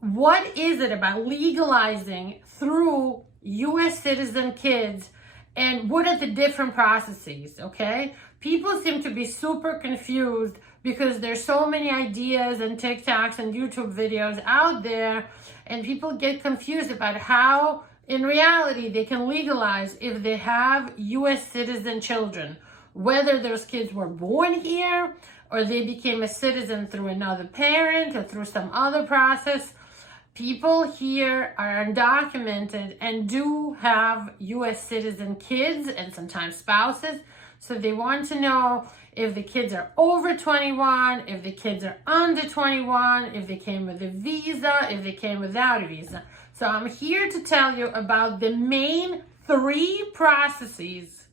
what is it about legalizing through US citizen kids, and what are the different processes, okay? People seem to be super confused because there's so many ideas and TikToks and YouTube videos out there, and people get confused about how in reality they can legalize if they have US citizen children, whether those kids were born here or they became a citizen through another parent or through some other process. People here are undocumented and do have US citizen kids and sometimes spouses. So they want to know if the kids are over 21, if the kids are under 21, if they came with a visa, if they came without a visa. So I'm here to tell you about the main 3 processes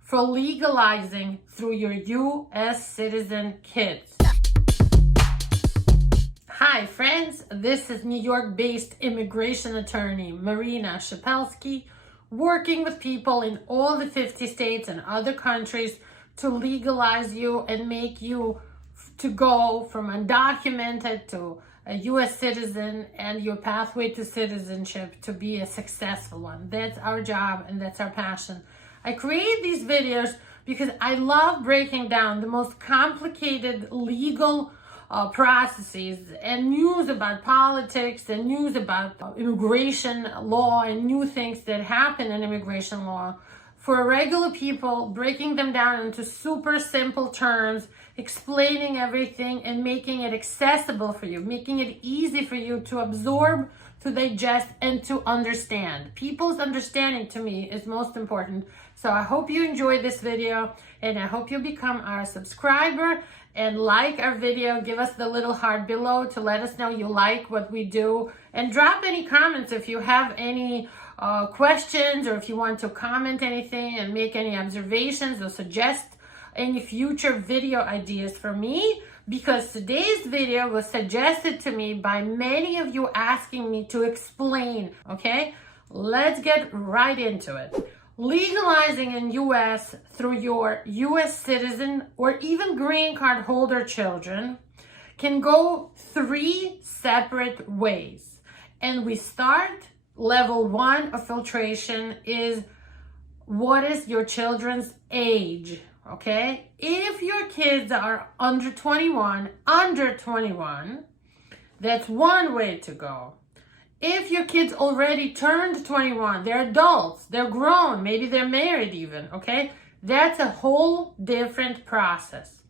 for legalizing through your US citizen kids. Hi friends, this is New York-based immigration attorney Marina Shepelsky, working with people in all the 50 states and other countries to legalize you and make you to go from undocumented to a US citizen and your pathway to citizenship to be a successful one. That's our job and that's our passion. I create these videos because I love breaking down the most complicated legal processes and news about politics and news about immigration law and new things that happen in immigration law for regular people, breaking them down into super simple terms, explaining everything and making it accessible for you, making it easy for you to absorb, to digest, and to understand. People's understanding to me is most important. So I hope you enjoyed this video and I hope you become our subscriber and like our video. Give us the little heart below to let us know you like what we do, and drop any comments if you have any questions, or if you want to comment anything and make any observations or suggest any future video ideas for me, because today's video was suggested to me by many of you asking me to explain. Okay, let's get right into it. Legalizing in US through your US citizen or even green card holder children can go 3 separate ways. And we start level 1 of filtration is what is your children's age, okay? If your kids are under 21, that's one way to go. If your kids already turned 21, they're adults, they're grown, maybe they're married even, okay? That's a whole different process.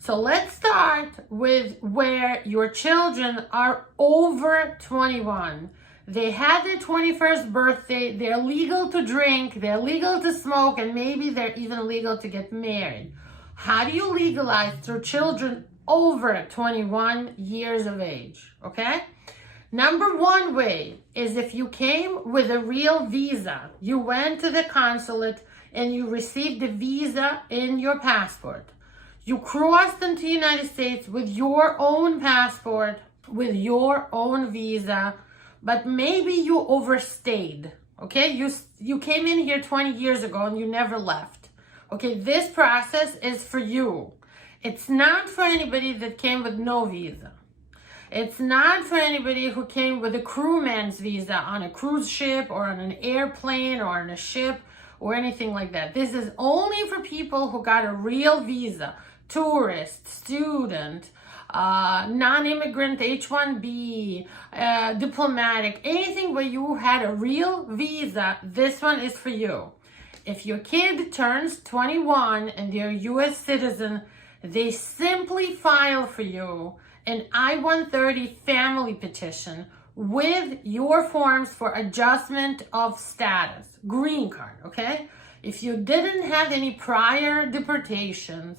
So let's start with where your children are over 21. They had their 21st birthday, they're legal to drink, they're legal to smoke, and maybe they're even legal to get married. How do you legalize through children over 21 years of age, okay? Number 1 way is if you came with a real visa. You went to the consulate and you received a visa in your passport. You crossed into the United States with your own passport, with your own visa, but maybe you overstayed, okay? You came in here 20 years ago and you never left. Okay, this process is for you. It's not for anybody that came with no visa. It's not for anybody who came with a crewman's visa on a cruise ship or on an airplane or on a ship or anything like that. This is only for people who got a real visa, tourist, student, non-immigrant, H-1B, diplomatic, anything where you had a real visa. This one is for you. If your kid turns 21 and they're a US citizen, they simply file for you an I-130 family petition with your forms for adjustment of status, green card, okay? If you didn't have any prior deportations,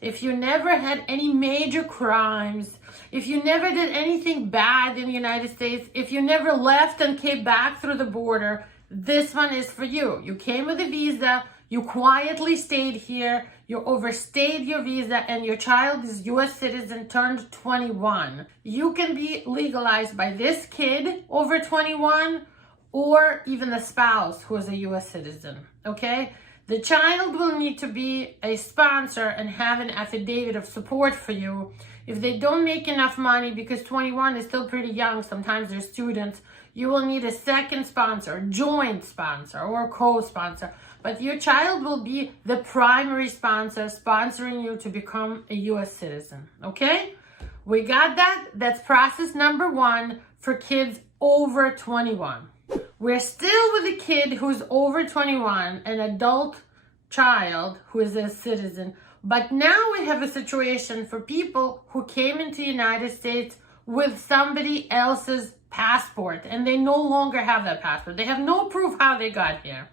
if you never had any major crimes, if you never did anything bad in the United States, if you never left and came back through the border, this one is for you. You came with a visa, you quietly stayed here, you overstayed your visa, and your child is US citizen, turned 21. You can be legalized by this kid over 21 or even a spouse who is a US citizen, okay? The child will need to be a sponsor and have an affidavit of support for you If they don't make enough money, because 21 is still pretty young, sometimes they're students, you will need a second sponsor, joint sponsor, or co-sponsor. But your child will be the primary sponsor, sponsoring you to become a US citizen, okay? We got that? That's process number 1 for kids over 21. We're still with a kid who's over 21, an adult child who is a citizen. But now we have a situation for people who came into the United States with somebody else's passport, and they no longer have that passport. They have no proof how they got here.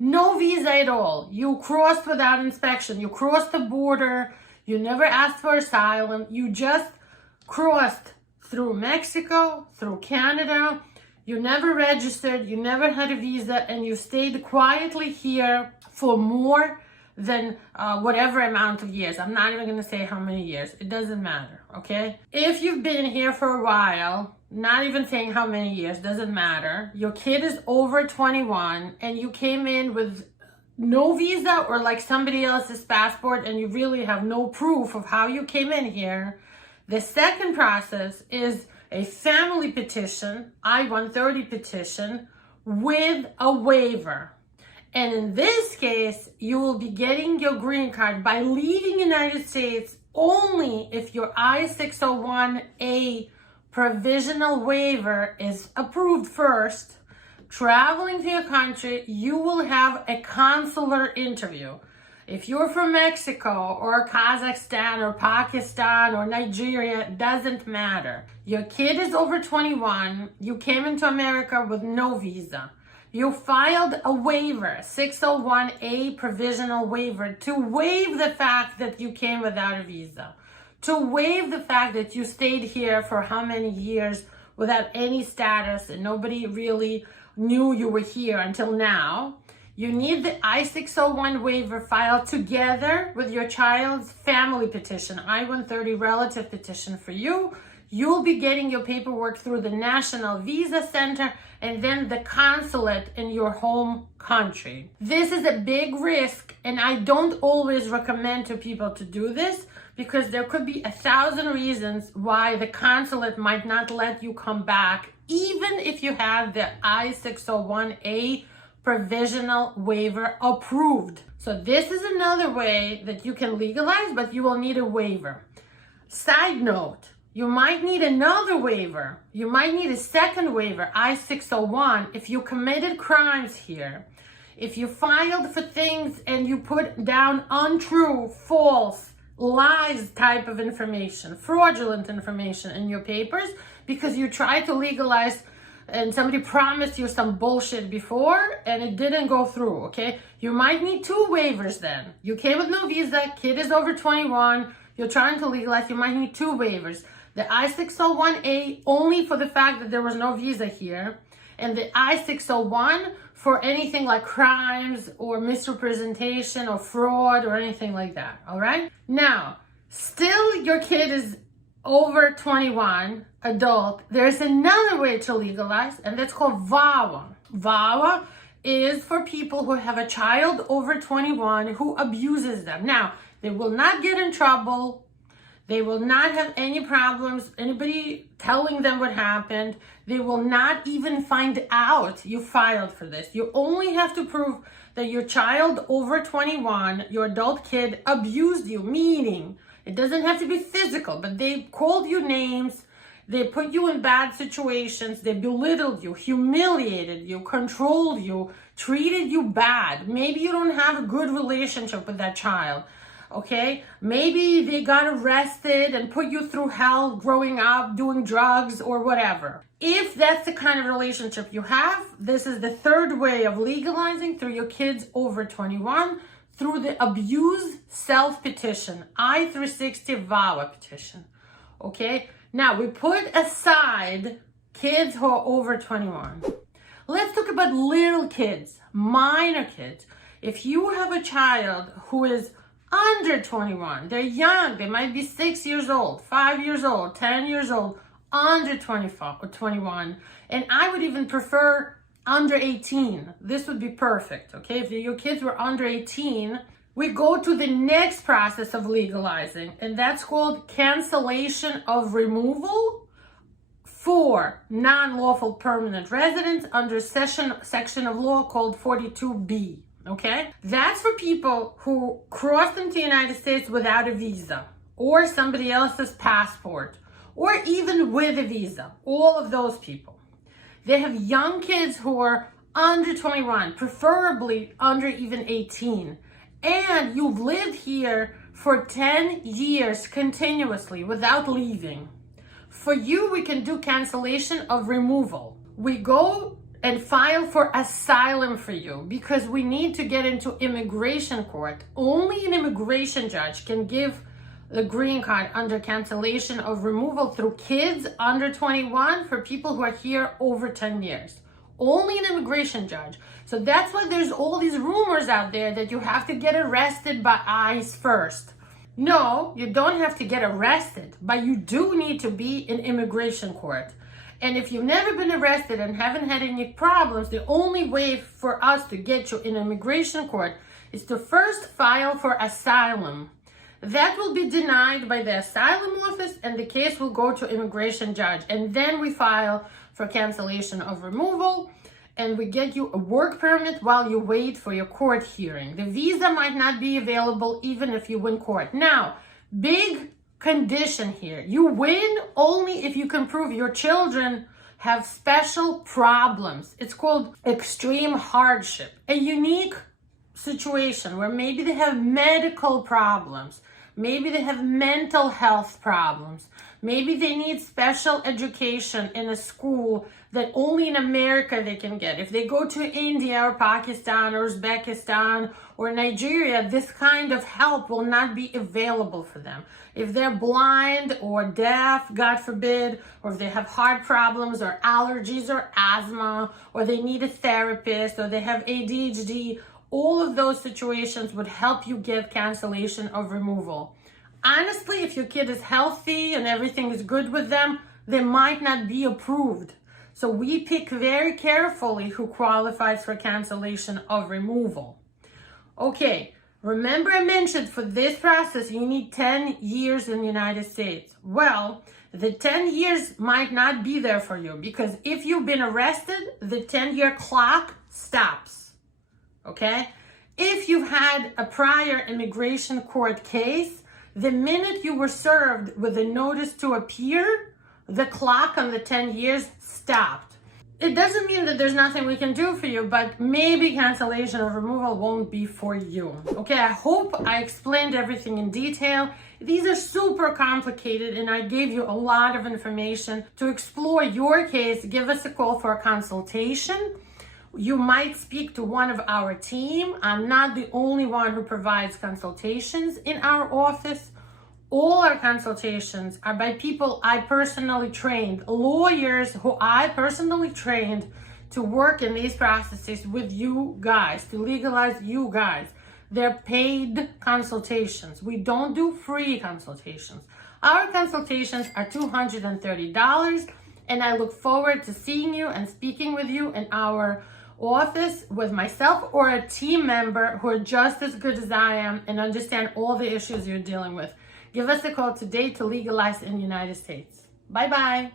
No visa at all. You crossed without inspection. You crossed the border. You never asked for asylum. You just crossed through Mexico, through Canada. You never registered. You never had a visa, and you stayed quietly here for more than whatever amount of years. I'm not even going to say how many years. It doesn't matter, okay? If you've been here for a while, not even saying how many years, doesn't matter. Your kid is over 21 and you came in with no visa or like somebody else's passport and you really have no proof of how you came in here. The second process is a family petition, I-130 petition, with a waiver. And in this case, you will be getting your green card by leaving the United States only if your I-601A provisional waiver is approved first. Traveling to your country, you will have a consular interview. If you're from Mexico or Kazakhstan or Pakistan or Nigeria, it doesn't matter. Your kid is over 21. You came into America with no visa. You filed a waiver, 601A provisional waiver, to waive the fact that you came without a visa, to waive the fact that you stayed here for how many years without any status and nobody really knew you were here until now. You need the I-601 waiver filed together with your child's family petition, I-130 relative petition for you. You'll be getting your paperwork through the National Visa Center and then the consulate in your home country. This is a big risk, and I don't always recommend to people to do this because there could be 1,000 reasons why the consulate might not let you come back, even if you have the I-601A provisional waiver approved. So this is another way that you can legalize, but you will need a waiver. Side note, you might need another waiver. You might need a second waiver, I-601, if you committed crimes here. If you filed for things and you put down untrue, false, lies type of information, fraudulent information in your papers because you tried to legalize and somebody promised you some bullshit before and it didn't go through, okay? You might need 2 waivers then. You came with no visa, kid is over 21, you're trying to legalize, you might need 2 waivers. The I-601A only for the fact that there was no visa here, and the I-601 for anything like crimes or misrepresentation or fraud or anything like that, all right? Now, still your kid is over 21, adult. There's another way to legalize, and that's called VAWA. VAWA is for people who have a child over 21 who abuses them. Now, they will not get in trouble. They will not have any problems, anybody telling them what happened. They will not even find out you filed for this. You only have to prove that your child over 21, your adult kid, abused you, meaning it doesn't have to be physical, but they called you names, they put you in bad situations, they belittled you, humiliated you, controlled you, treated you bad. Maybe you don't have a good relationship with that child. Okay, maybe they got arrested and put you through hell growing up, doing drugs or whatever. If that's the kind of relationship you have, this is the third way of legalizing through your kids over 21, through the abuse self-petition, I-360 VAWA petition. Okay, now we put aside kids who are over 21. Let's talk about little kids, minor kids. If you have a child who is under 21, they're young, they might be 6 years old, 5 years old, 10 years old, under 25 or 21, and I would even prefer under 18. This would be perfect, okay? If your kids were under 18, we go to the next process of legalizing, and that's called cancellation of removal for non-lawful permanent residents under section of law called 42B, okay? That's for people who crossed into the United States without a visa or somebody else's passport or even with a visa, all of those people. They have young kids who are under 21, preferably under even 18, and you've lived here for 10 years continuously without leaving. For you, we can do cancellation of removal. We go and file for asylum for you because we need to get into immigration court. Only an immigration judge can give the green card under cancellation of removal through kids under 21 for people who are here over 10 years. Only an immigration judge. So that's why there's all these rumors out there that you have to get arrested by ICE first. No, you don't have to get arrested, but you do need to be in immigration court. And if you've never been arrested and haven't had any problems, the only way for us to get you in immigration court is to first file for asylum. That will be denied by the asylum office and the case will go to immigration judge. And then we file for cancellation of removal and we get you a work permit while you wait for your court hearing. The visa might not be available even if you win court. Now, big condition here. You win only if you can prove your children have special problems. It's called extreme hardship, a unique situation where maybe they have medical problems, maybe they have mental health problems, maybe they need special education in a school that only in America they can get. If they go to India or Pakistan or Uzbekistan or Nigeria, this kind of help will not be available for them. If they're blind or deaf, God forbid, or if they have heart problems or allergies or asthma, or they need a therapist, or they have ADHD, all of those situations would help you get cancellation of removal. Honestly, if your kid is healthy and everything is good with them, they might not be approved. So we pick very carefully who qualifies for cancellation of removal. Okay, remember I mentioned for this process, you need 10 years in the United States. Well, the 10 years might not be there for you because if you've been arrested, the 10-year clock stops. Okay? If you've had a prior immigration court case, the minute you were served with a notice to appear, the clock on the 10 years stopped. It doesn't mean that there's nothing we can do for you, but maybe cancellation of removal won't be for you. Okay, I hope I explained everything in detail. These are super complicated and I gave you a lot of information. To explore your case, give us a call for a consultation. You might speak to one of our team. I'm not the only one who provides consultations in our office. All our consultations are by people I personally trained, lawyers who I personally trained to work in these processes with you guys, to legalize you guys. They're paid consultations. We don't do free consultations. Our consultations are $230, and I look forward to seeing you and speaking with you in our office with myself or a team member who are just as good as I am and understand all the issues you're dealing with. Give us a call today to legalize in the United States. Bye-bye.